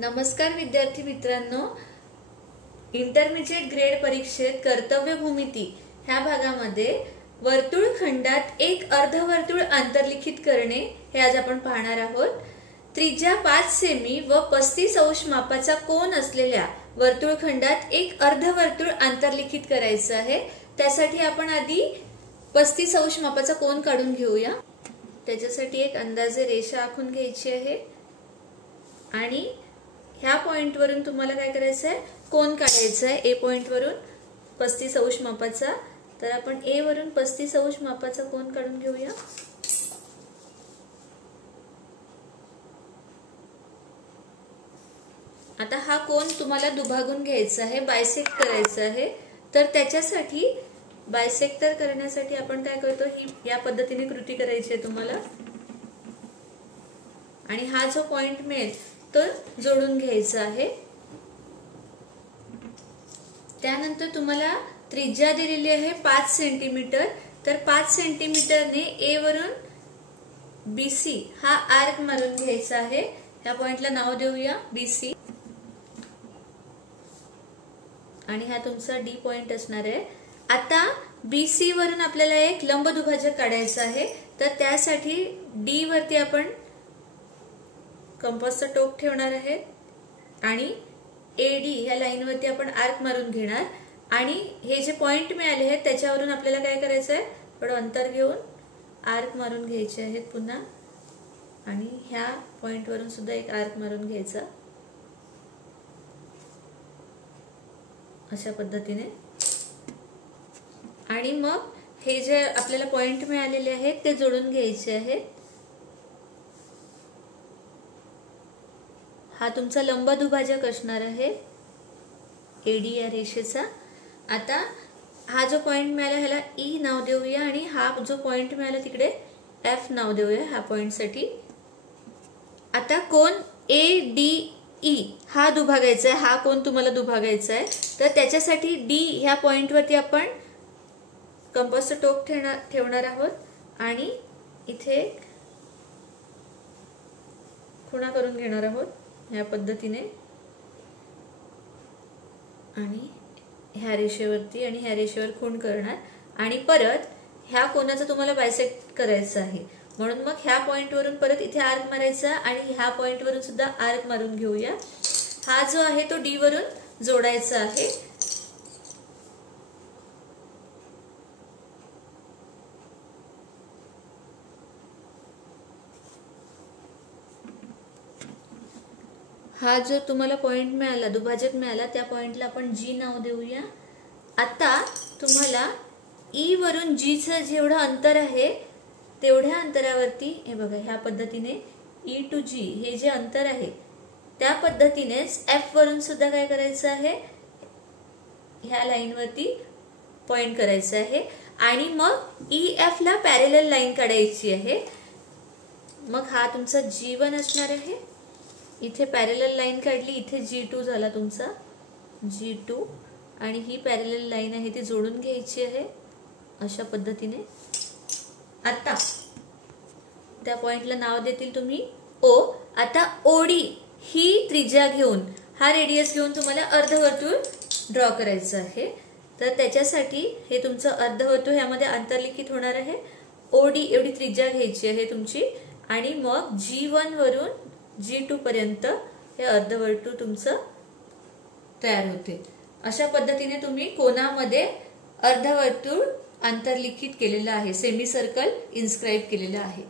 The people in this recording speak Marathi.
नमस्कार विद्यार्थी मित्रांनो, इंटरमिजिएट ग्रेड परीक्षेत कर्तव्य भूमिती ह्या भागामध्ये वर्तुळखंडात एक अर्धवर्तुळ आंतरलिखित करणे हे आज आपण पाहणार आहोत। त्रिज्या 5 सेमी व 35 अंश मापाचा कोन असलेल्या वर्तुळखंडात एक अर्धवर्तुळ आंतरलिखित करायचं आहे। त्यासाठी आपण आधी 35 अंश मापाचा कोन काढून घेऊया। त्याच्यासाठी एक अंदाजे रेषा आखून घ्यायची आहे आणि ह्या पॉइंट वरून तुम्हाला काय करायचं आहे, कोन काढायचा आहे। ए पॉइंट वरून 35 अंश मापाचा, तर आपण ए वरून 35 अंश मापाचा कोन काढून घेऊया। आता हा कोन तुम्हाला दुभागून घ्यायचा आहे, बायसेक्ट करायचा आहे। तर त्याच्यासाठी बायसेक्टर करण्यासाठी आपण काय करतो, ही या पद्धतीने कृती करायची आहे तुम्हाला। आणि हा जो पॉइंट मिळेल तो जोडून घ्यायचा आहे। त्यानंतर तुम्हाला त्रिज्या दिलेली आहे 5 सेंटीमीटर, तर 5 सेंटीमीटरने ए वरून बीसी हा आर्क मारून घ्यायचा आहे। या पॉइंटला नाव देऊया बीसी आणि हा तुमचा डी पॉइंट असणार आहे। आता बीसी वरून आपल्याला एक लंब दुभाजक काढायचा आहे, तर त्यासाठी डी वरती आपण कंपासचं टोक ठेवणार आहे आणि एडी ह्या लाईन वरती आपण आर्क मारून घेणार आणि हे जे पॉइंट मिळाले आहेत त्याच्यावरून आपल्याला काय करायचं आहे, थोडं अंतर घेऊन आर्क मारून घ्यायचे आहेत पुन्हा आणि ह्या पॉइंट वरून सुद्धा एक आर्क मारून घ्यायचा अशा पद्धतीने। आणि मग हे जे आपल्याला पॉइंट मिळालेले आहेत ते जोडून घ्यायचे आहेत। हा तुमचा लंब दुभाजक असणार आहे एडी या रेषेचा। आता हा जो पॉइंट मिळाला ह्याला ई नाव देऊया आणि हा जो पॉइंट मिळाला तिकडे एफ नाव देऊया ह्या पॉइंट साठी। आता कोन ए डी ई हा दुभागायचा आहे, हा कोन तुम्हाला दुभागायचा आहे, तर त्याच्यासाठी डी ह्या पॉइंट वरती आपण कंपासचं टोक ठेवणार आहोत आणि इथे खुणा करून घेणार आहोत या पद्धतीने आणि ह्या रेषेवरती आणि ह्या रेषेवर खूण करणार आणि परत ह्या कोनाचं तुम्हाला बायसेक्ट करायचं आहे, म्हणून मग ह्या पॉइंट वरून परत इथे आर्क मारायचा आणि ह्या पॉइंट वरून सुद्धा आर्क मारून घेऊया। हा जो आहे तो डी वरून जोडायचा आहे। हा जो तुम्हाला पॉइंट मिळाला, दुभाजक मिळाला, त्या पॉइंटला आपण जी नाव देऊया। आता तुम्हाला ई वरून जी चं जेवढं अंतर आहे तेवढ्या अंतरावरती हे बघा ह्या पद्धतीने ई टू जी हे जे अंतर आहे त्या पद्धतीनेच एफ वरून सुद्धा काय करायचं आहे, ह्या लाईन वरती पॉइंट करायचं आहे आणि मग ई एफ ला पॅरेलल लाईन काढायची आहे। मग हा तुमचा G1 असणार आहे। इथे पॅरेलल लाईन काढली, इथे G2 झाला तुमचा G2 आणि ही पॅरेलल लाईन आहे ती जोडून घ्यायची आहे अशा पद्धतीने। आता त्या पॉइंटला नाव देतील तुम्ही O। आता ओडी ही त्रिज्या घेऊन, हा रेडियस घेऊन तुम्हाला अर्धवर्तुळ ड्रॉ करायचं आहे, तर त्याच्यासाठी हे तुमचं अर्धवर्तुळ ह्यामध्ये आंतरलिखित होणार आहे। ओडी एवढी त्रिज्या घ्यायची आहे तुमची आणि मग G1 वरून G2 पर्यंत हे अर्धवर्तुळ तुमचं तयार होते। अशा पद्धतीने तुम्ही कोनामध्ये अर्धवर्तुळ आंतरलिखित केलेलं आहे, सेमी सर्कल इन्स्क्राइब केलेलं आहे।